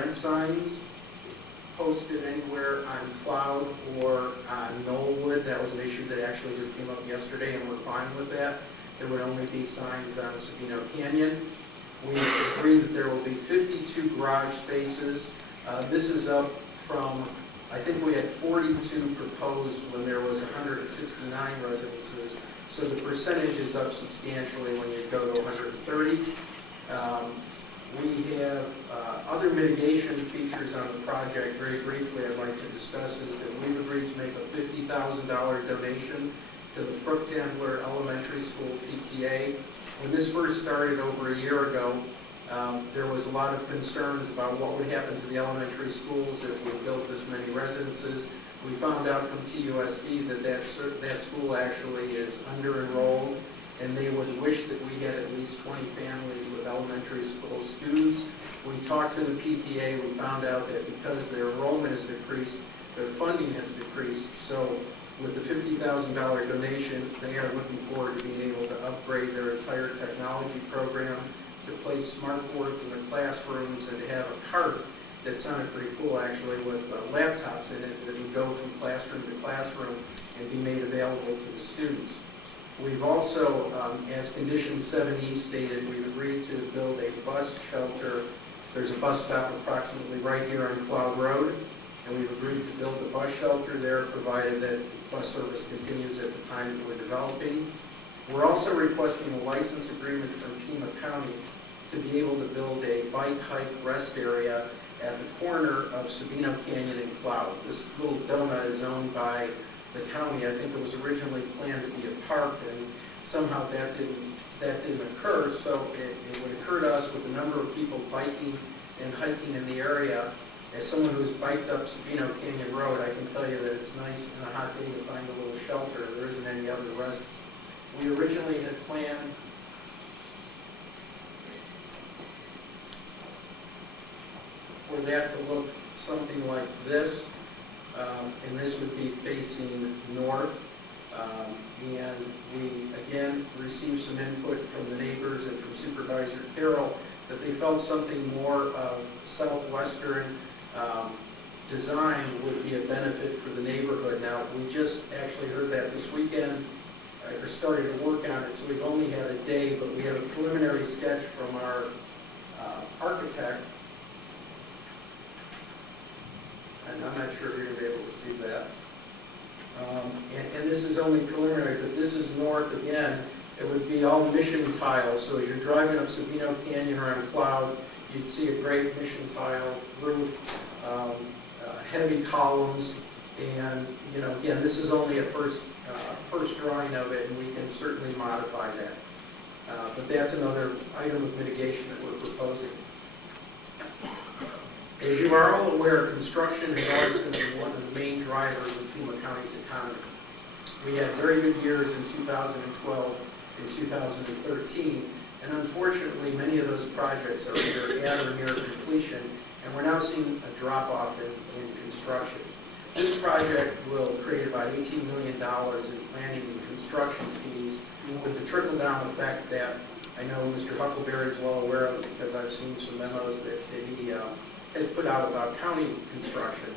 rent signs posted anywhere on Cloud or on Knollwood. That was an issue that actually just came up yesterday, and we're fine with that. There would only be signs on Sabino Canyon. We agreed that there will be 52 garage spaces. This is up from, I think we had 42 proposed when there was 169 residences. So the percentage is up substantially when you go to 130. We have other mitigation features on the project. Very briefly, I'd like to discuss is that we've agreed to make a $50,000 donation to the Fruchtandler Elementary School PTA. When this first started over a year ago, there was a lot of concerns about what would happen to the elementary schools if we built this many residences. We found out from TUSD that school actually is under-enrolled, and they would wish that we had at least 20 families with elementary school students. We talked to the PTA. We found out that because their enrollment has decreased, their funding has decreased. So with the $50,000 donation, they are looking forward to being able to upgrade their entire technology program, to place smart boards in the classrooms, and to have a cart that sounded pretty cool actually with laptops in it that would go from classroom to classroom and be made available to the students. We've also, as condition 7E stated, we've agreed to build a bus shelter. There's a bus stop approximately right here on Cloud Road, and we've agreed to build a bus shelter there provided that bus service continues at the time that we're developing. We're also requesting a license agreement from Pima County to be able to build a bike, hike, rest area at the corner of Sabino Canyon and Cloud. This little donut is owned by the county. I think it was originally planned to be a park, and somehow that didn't occur. So it would occur to us with the number of people biking and hiking in the area. As someone who's biked up Sabino Canyon Road, I can tell you that it's nice on a hot day to find a little shelter. There isn't any other rests. We originally had planned for that to look something like this, and this would be facing north. And we, again, received some input from the neighbors and from Supervisor Carroll that they felt something more of southwestern design would be a benefit for the neighborhood. Now, we just actually heard that this weekend, or started to work on it, so we've only had a day, but we have a preliminary sketch from our architect. And I'm not sure if you're going to be able to see that. And this is only preliminary, but this is north again. It would be all mission tiles. So as you're driving up Sabino Canyon or on Cloud, you'd see a great mission tile roof, heavy columns, and again, this is only a first drawing of it, and we can certainly modify that. But that's another item of mitigation that we're proposing. As you are all aware, construction has always been one of the main drivers of Pima County's economy. We had very good years in 2012 and 2013, and unfortunately many of those projects are either at or near completion, and we're now seeing a drop-off in construction. This project will create about $18 million in planning and construction fees, with the trickle-down effect that I know Mr. Huckleberry is well aware of, because I've seen some memos that he has put out about county construction.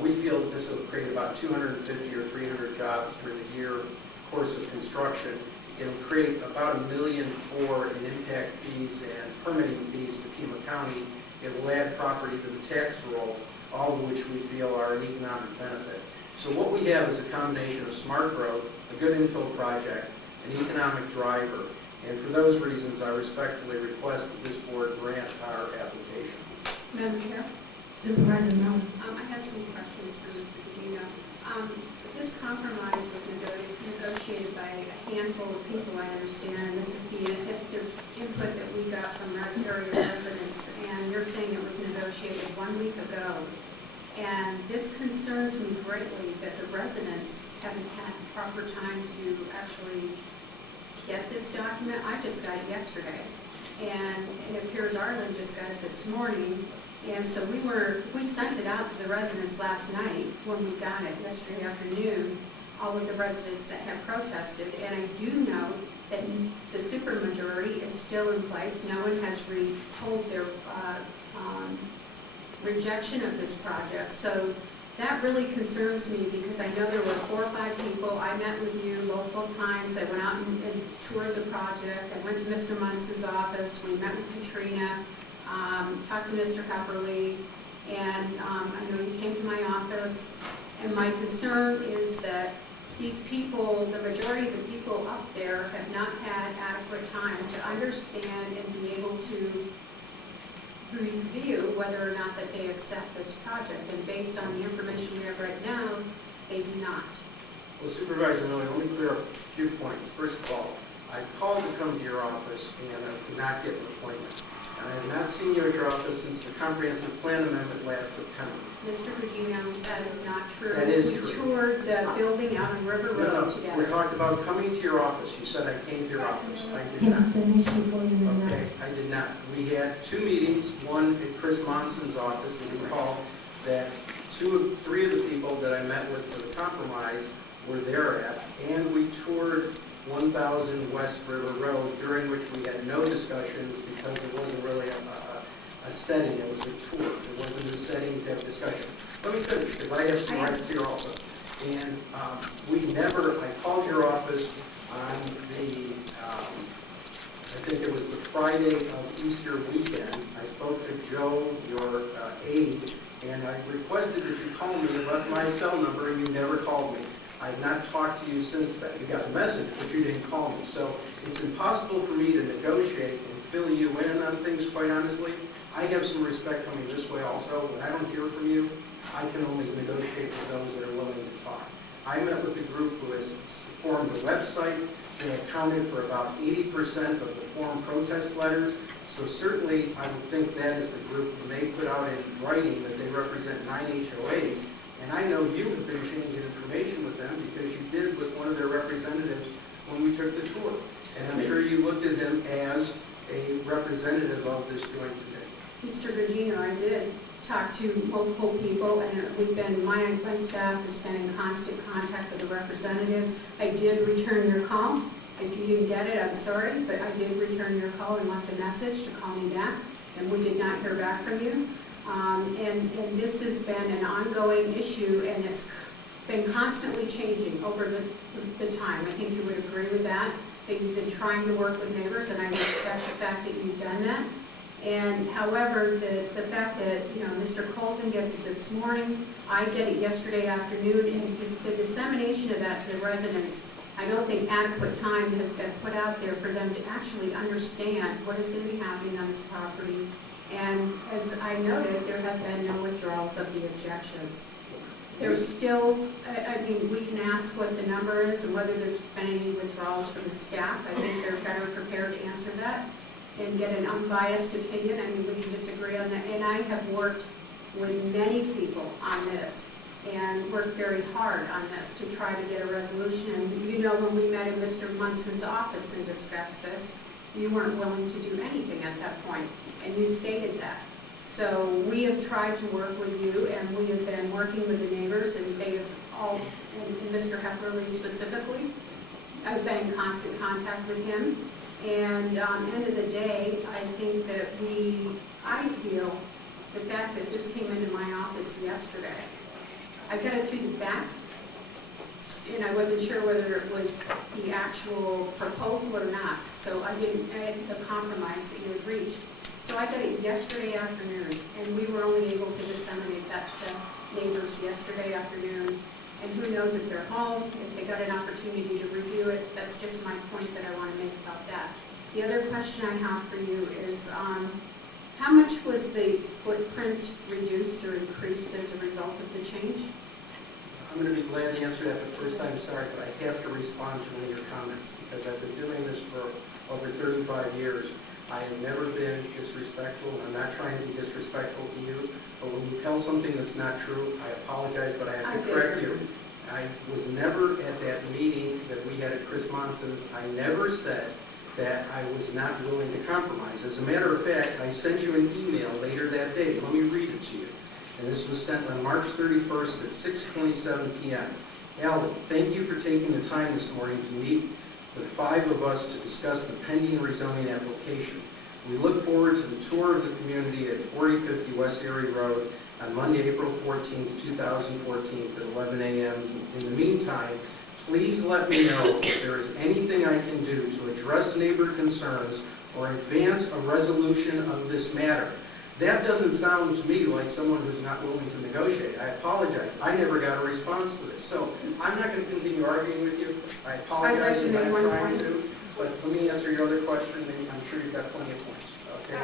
We feel that this will create about 250 or 300 jobs during the year course of construction. It'll create about $1 million for in impact fees and permitting fees to Pima County. It will add property to the tax roll, all of which we feel are an economic benefit. So what we have is a combination of smart growth, a good infill project, an economic driver, and for those reasons I respectfully request that this board grant our application. Madam Chair? Supervisor Miller. I had some questions for Mr. Gugino. This compromise was negotiated by a handful of people, I understand, and this is the input that we got from area residents, and you're saying it was negotiated 1 week ago. And this concerns me greatly that the residents haven't had proper time to actually get this document. I just got it yesterday, and it appears Arlen just got it this morning. And so we sent it out to the residents last night when we got it yesterday afternoon, all of the residents that have protested. And I do know that the supermajority is still in place. No one has told their rejection of this project. So that really concerns me because I know there were 4 or 5 people. I met with you multiple times. I went out and toured the project. I went to Mr. Munson's office. We met with Katrina, talked to Mr. Hefferly, and I know you came to my office. And my concern is that these people, the majority of the people up there, have not had adequate time to understand and be able to review whether or not that they accept this project. And based on the information we have right now, they do not. Well, Supervisor Miller, let me clear up a few points. First of all, I called to come to your office and I could not get an appointment. And I have not seen you at your office since the comprehensive plan amendment last September. Mr. Gugino, that is not true. That is We true. toured the building out on River Road No, together. we talked about coming to your office. You said I came to your office. I did not. Can finish before you move on. Okay, I did not. We had 2 meetings, one at Chris Monson's office, and you recall that 3 of the people that I met with for the compromise were there at, and we toured 1000 West River Road, during which we had no discussions because it wasn't really a setting, it was a tour. It wasn't a setting to have discussion. Let me finish, because I have some rights here also. And I called your office on I think it was the Friday of Easter weekend. I spoke to Joe, your aide, and I requested that you call me and left my cell number, and you never called me. I have not talked to you since then. You got the message, but you didn't call me. So it's impossible for me to negotiate and fill you in on things, quite honestly. I have some respect coming this way also. When I don't hear from you, I can only negotiate with those that are willing to talk. I met with a group who has formed a website. They accounted for about 80% of the form protest letters. So certainly, I would think that is the group, when they put out in writing that they represent 9 HOAs. And I know you have been exchanging information with them because you did with one of their representatives when we took the tour. And I'm sure you looked at him as a representative of this joint committee. Mr. Gugino, I did talk to multiple people, and my staff has been in constant contact with the representatives. I did return your call. If you didn't get it, I'm sorry, but I did return your call and left a message to call me back, and we did not hear back from you. And this has been an ongoing issue, and it's been constantly changing over the time. I think you would agree with that you've been trying to work with neighbors, and I respect the fact that you've done that. And however, the fact that, Mr. Colton gets it this morning, I get it yesterday afternoon, and just the dissemination of that to the residents, I don't think adequate time has been put out there for them to actually understand what is going to be happening on this property. And as I noted, there have been no withdrawals of the objections. There's still, we can ask what the number is and whether there's been any withdrawals from the staff. I think they're better prepared to answer that and get an unbiased opinion. We can disagree on that. And I have worked with many people on this and worked very hard on this to try to get a resolution. And when we met in Mr. Munson's office and discussed this, you weren't willing to do anything at that point, and you stated that. So we have tried to work with you, and we have been working with the neighbors, and they have all, and Mr. Hefferly specifically, I've been in constant contact with him. And end of the day, I think that I feel the fact that this came into my office yesterday, I got it through the back, and I wasn't sure whether it was the actual proposal or not. So I didn't add the compromise that you had reached. So I got it yesterday afternoon, and we were only able to disseminate that to neighbors yesterday afternoon. And who knows if they're home, if they got an opportunity to review it. That's just my point that I want to make about that. The other question I have for you is, how much was the footprint reduced or increased as a result of the change? I'm going to be glad to answer that, but first I'm sorry, but I have to respond to one of your comments because I've been doing this for over 35 years. I have never been disrespectful. I'm not trying to be disrespectful to you, but when you tell something that's not true, I apologize, but I have to correct you. I was never at that meeting that we had at Chris Monson's. I never said that I was not willing to compromise. As a matter of fact, I sent you an email later that day. Let me read it to you. And this was sent on March 31st at 6:27 p.m. Allie, thank you for taking the time this morning to meet the 5 of us to discuss the pending rezoning application. We look forward to the tour of the community at 4050 West Erie Road on Monday, April 14th, 2014, at 11 a.m. In the meantime, please let me know if there is anything I can do to address neighbor concerns or advance a resolution of this matter. That doesn't sound to me like someone who's not willing to negotiate. I apologize. I never got a response to this. So I'm not going to continue arguing with you. I apologize if I'm trying to. But let me answer your other question, and I'm sure you've got plenty of points. Okay?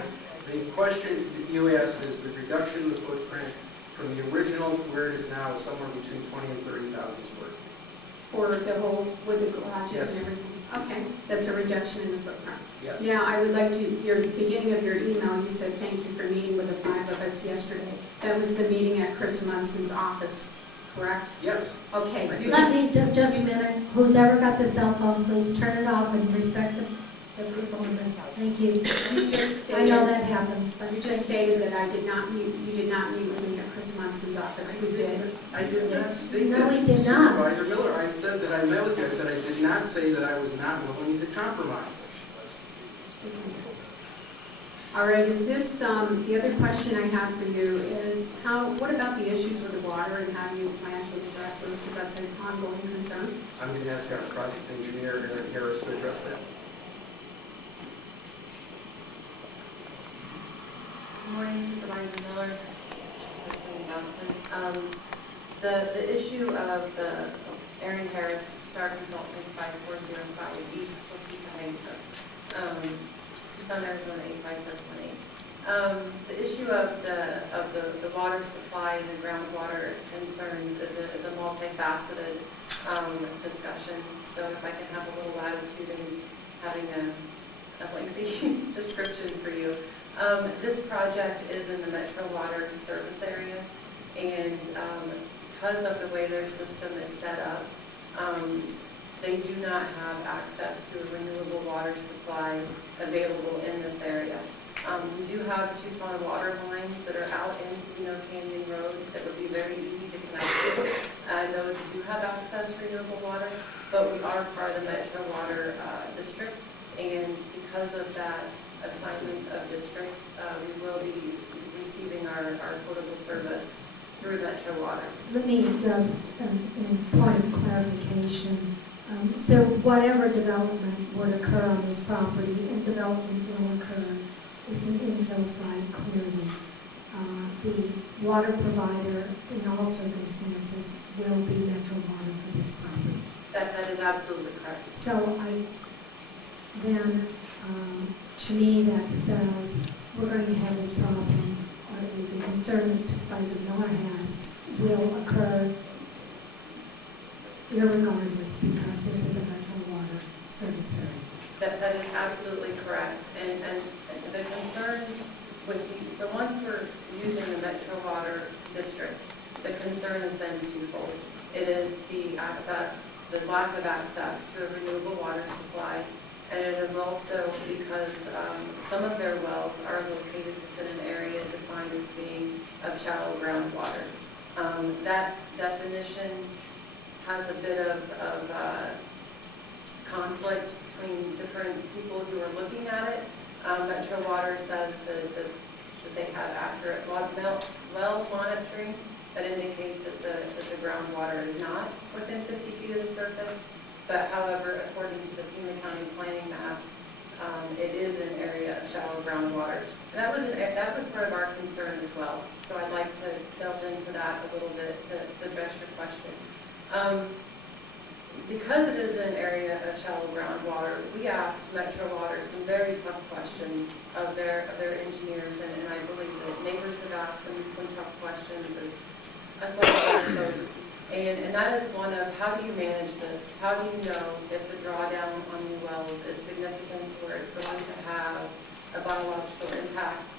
The question that you asked is the reduction of the footprint from the original to where it is now is somewhere between 20 and 30,000 square feet. For the whole, with the garages Yes. and everything? Okay, that's a reduction in the footprint. Yes. Now, I would like to, your beginning of your email, you said thank you for meeting with the 5 of us yesterday. That was the meeting at Chris Munson's office, correct? Yes. Okay. I you said- just- Just a minute. Who's ever got the cell phone, please turn it off and respect the people in this. Thank you. You just I stated. know that happens, but You just stated that I did not meet, you did not meet with me at Chris Munson's office. We did. I did not state No, that. we did not. Supervisor Miller, I said that I met with you. I said I did not say that I was not willing to compromise. All right, is this, the other question I have for you is what about the issues with the water and how do you plan to address those? Because that's an ongoing concern. I'm going to ask our project engineer, Aaron Harris, to address that. Good morning, Supervisor Miller, Person Johnson. The issue of the Aaron Harris, Star Consulting 5405 East Wasika, Tucson, Arizona 85718. The issue of the water supply and the groundwater concerns is a multifaceted discussion. So if I can have a little latitude in having a lengthy description for you. This project is in the Metro Water service area, and because of the way their system is set up, they do not have access to a renewable water supply available in this area. We do have Tucson water lines that are out in Sabino Canyon Road that would be very easy to connect to, and those do have access to renewable water, but we are part of the Metro Water district, and because of that assignment of district, we will be receiving our potable service through Metro Water. let me just, as point of clarification, so whatever development would occur on this property, and development will occur, it's an infill site clearly. The water provider in all circumstances will be Metro Water for this property. That is absolutely correct. So then, to me, that says we're going to have this problem, or the concern that Supervisor Miller has will occur irregardless because this is a Metro Water service area. That is absolutely correct. And the concerns with so once we're using the Metro Water district, the concern is then twofold. It is the lack of access to a renewable water supply, and it is also because some of their wells are located within an area defined as being of shallow groundwater. That definition has a bit of conflict between different people who are looking at it. Metro Water says that they have accurate well monitoring that indicates that the groundwater is not within 50 feet of the surface. But however, according to the Pima County planning maps, it is an area of shallow groundwater. And that was part of our concern as well. So I'd like to delve into that a little bit to address your question. Because it is an area of shallow groundwater, we asked Metro Water some very tough questions of their engineers, and I believe that neighbors have asked them some tough questions as well as other folks. And that is one of, how do you manage this? How do you know if the drawdown on new wells is significant to where it's going to have a biological impact